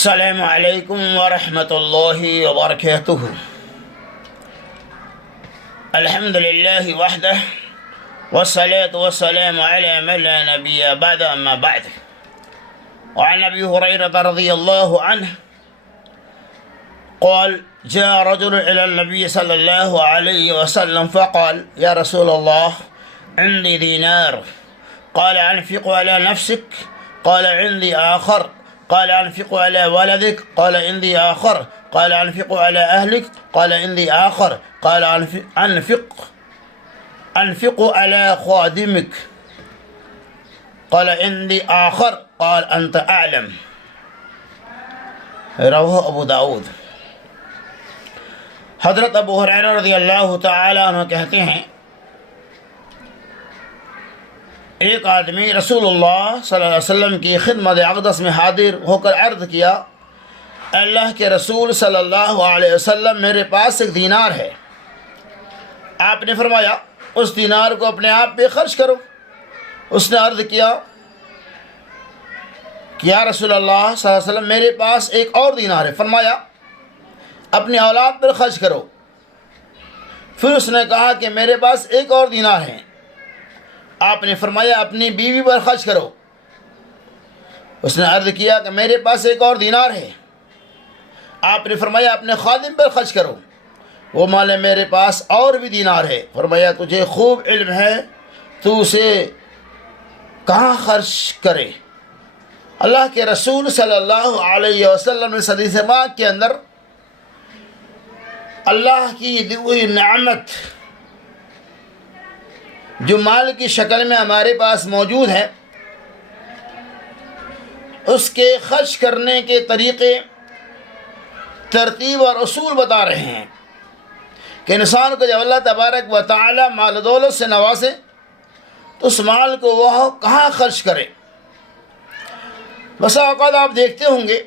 السلام علیکم ورحمۃ اللہ وبرکاتہ۔ الحمد للہ وحدہ والصلاة والسلام علی من لا نبی بعد اما بعد۔ وعن ابی ہریرہ رضی اللہ عنہ قال جاء رجل الى النبي صلی اللہ علیہ وسلم فقال یا رسول اللہ عندي دینار قال انفق على نفسك قال عندي آخر قال أنفق على ولدك قال عندي آخر قال أنفق على أهلك قال عندي آخر قال أنفق على خادمك قال عندي آخر قال أنت أعلم۔ رواه ابو داود۔ حضرت ابو ہریرہ رضی اللہ تعالیٰ عنہ کہتے ہیں ایک آدمی رسول اللہ صلی اللہ علیہ وسلم کی خدمت اقدس میں حاضر ہو کر عرض کیا، اللہ کے رسول صلی اللہ علیہ وسلم میرے پاس ایک دینار ہے۔ آپ نے فرمایا اس دینار کو اپنے آپ پہ خرچ کرو۔ اس نے عرض کیا کہ یا رسول اللہ صلی اللہ علیہ وسلم میرے پاس ایک اور دینار ہے۔ فرمایا اپنی اولاد پر خرچ کرو۔ پھر اس نے کہا کہ میرے پاس ایک اور دینار ہے۔ آپ نے فرمایا اپنی بیوی پر خرچ کرو۔ اس نے عرض کیا کہ میرے پاس ایک اور دینار ہے۔ آپ نے فرمایا اپنے خادم پر خرچ کرو۔ وہ مالے میرے پاس اور بھی دینار ہے۔ فرمایا تجھے خوب علم ہے تو اسے کہاں خرچ کرے۔ اللہ کے رسول صلی اللہ علیہ وسلم اس حدیث پاک کے اندر اللہ کی دی ہوئی نعمت جو مال کی شکل میں ہمارے پاس موجود ہے اس کے خرچ کرنے کے طریقے، ترتیب اور اصول بتا رہے ہیں کہ انسان کو جب اللہ تبارک و تعالی مال و دولت سے نوازے تو اس مال کو وہ کہاں خرچ کرے۔ بسا اوقات آپ دیکھتے ہوں گے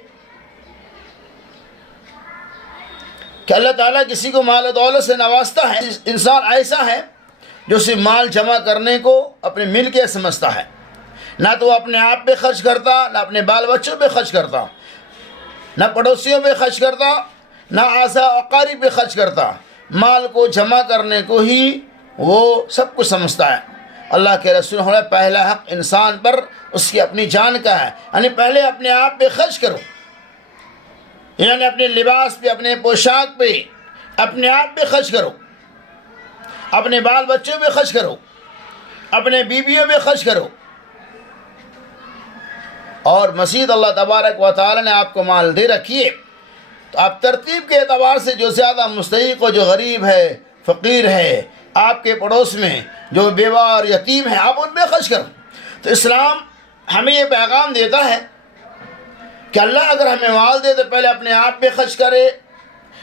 کہ اللہ تعالیٰ کسی کو مال و دولت سے نوازتا ہے، انسان ایسا ہے جو صرف مال جمع کرنے کو اپنے ملکیت سمجھتا ہے، نہ تو وہ اپنے آپ پہ خرچ کرتا، نہ اپنے بال بچوں پہ خرچ کرتا، نہ پڑوسیوں پہ خرچ کرتا، نہ اعزا اقارب پہ خرچ کرتا۔ مال کو جمع کرنے کو ہی وہ سب کچھ سمجھتا ہے۔ اللہ کے رسول نے پہلا حق انسان پر اس کی اپنی جان کا ہے، یعنی پہلے اپنے آپ پہ خرچ کرو، یعنی اپنے لباس پہ، اپنے پوشاک پہ، اپنے آپ پہ خرچ کرو، اپنے بال بچوں پہ خرچ کرو، اپنے بیویوں پہ خرچ کرو۔ اور مزید اللہ تبارک و تعالی نے آپ کو مال دے رکھی ہے تو آپ ترتیب کے اعتبار سے جو زیادہ مستحق ہو، جو غریب ہے، فقیر ہے، آپ کے پڑوس میں جو بیوہ اور یتیم ہے، آپ ان پہ خرچ کرو۔ تو اسلام ہمیں یہ پیغام دیتا ہے کہ اللہ اگر ہمیں مال دے تو پہلے اپنے آپ پہ خرچ کرے،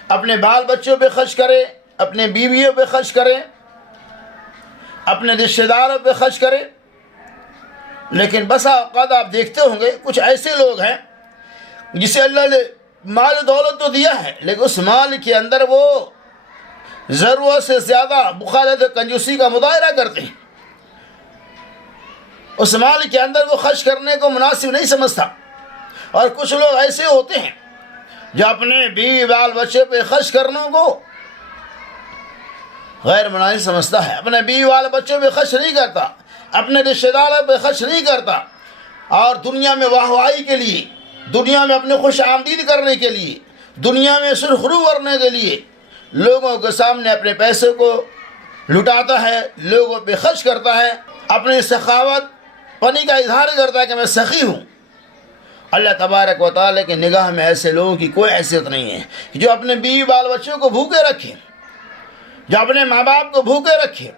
اپنے بال بچوں پہ خرچ کرے، اپنے بیویوں پہ خرچ کرے، اپنے رشتہ داروں پہ خرچ کرے۔ لیکن بسا اوقات آپ دیکھتے ہوں گے کچھ ایسے لوگ ہیں جسے اللہ نے مال و دولت تو دیا ہے لیکن اس مال کے اندر وہ ضرورت سے زیادہ بخالت کنجوسی کا مظاہرہ کرتے ہیں۔ اس مال کے اندر وہ خرچ کرنے کو مناسب نہیں سمجھتا۔ اور کچھ لوگ ایسے ہوتے ہیں جو اپنے بیوی بال بچے پہ خرچ کرنے کو غیر مناسب سمجھتا ہے، اپنے بیوی والے بچوں پہ خرچ نہیں کرتا، اپنے رشتہ داروں پہ خرچ نہیں کرتا، اور دنیا میں واہوائی کے لیے، دنیا میں اپنے خوش آمدید کرنے کے لیے، دنیا میں سرخرو کرنے کے لیے لوگوں کے سامنے اپنے پیسے کو لٹاتا ہے، لوگوں پہ خرچ کرتا ہے، اپنی سخاوت پنی کا اظہار کرتا ہے کہ میں سخی ہوں۔ اللہ تبارک و تعالیٰ کی نگاہ میں ایسے لوگوں کی کوئی حیثیت نہیں ہے کہ جو اپنے بیوی بال بچوں کو بھوکے رکھے، جو اپنے ماں باپ کو بھوکے رکھے،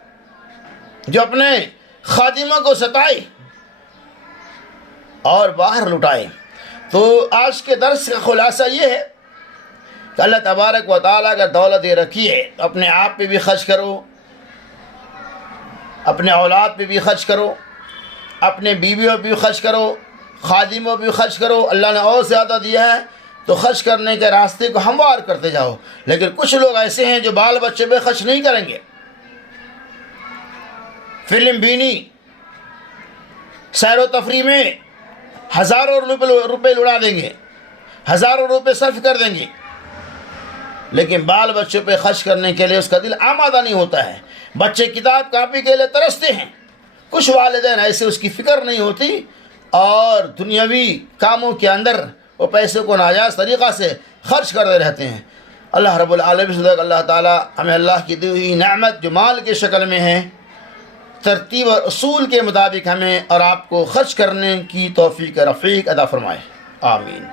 جو اپنے خادموں کو ستائے اور باہر لٹائے۔ تو آج کے درس کا خلاصہ یہ ہے کہ اللہ تبارک و تعالیٰ اگر دولت دے رکھی ہے تو اپنے آپ پہ بھی خرچ کرو، اپنے اولاد پہ بھی خرچ کرو، اپنے بیویوں پہ بھی خرچ کرو، خادموں پہ بھی خرچ کرو۔ اللہ نے اور زیادہ دیا ہے تو خرچ کرنے کے راستے کو ہموار کرتے جاؤ۔ لیکن کچھ لوگ ایسے ہیں جو بال بچے پہ خرچ نہیں کریں گے، فلم بینی، سیر و تفریح میں ہزاروں روپے لڑا دیں گے، ہزاروں روپے صرف کر دیں گے، لیکن بال بچوں پہ خرچ کرنے کے لیے اس کا دل آمادہ نہیں ہوتا ہے۔ بچے کتاب کاپی کے لیے ترستے ہیں، کچھ والدین ایسے اس کی فکر نہیں ہوتی اور دنیاوی کاموں کے اندر وہ پیسوں کو ناجائز طریقہ سے خرچ کرتے رہتے ہیں۔ اللہ رب العالمین سے اللہ تعالیٰ ہمیں اللہ کی دی ہوئی نعمت جو مال کے شکل میں ہے، ترتیب اور اصول کے مطابق ہمیں اور آپ کو خرچ کرنے کی توفیق رفیق عطا فرمائے، آمین۔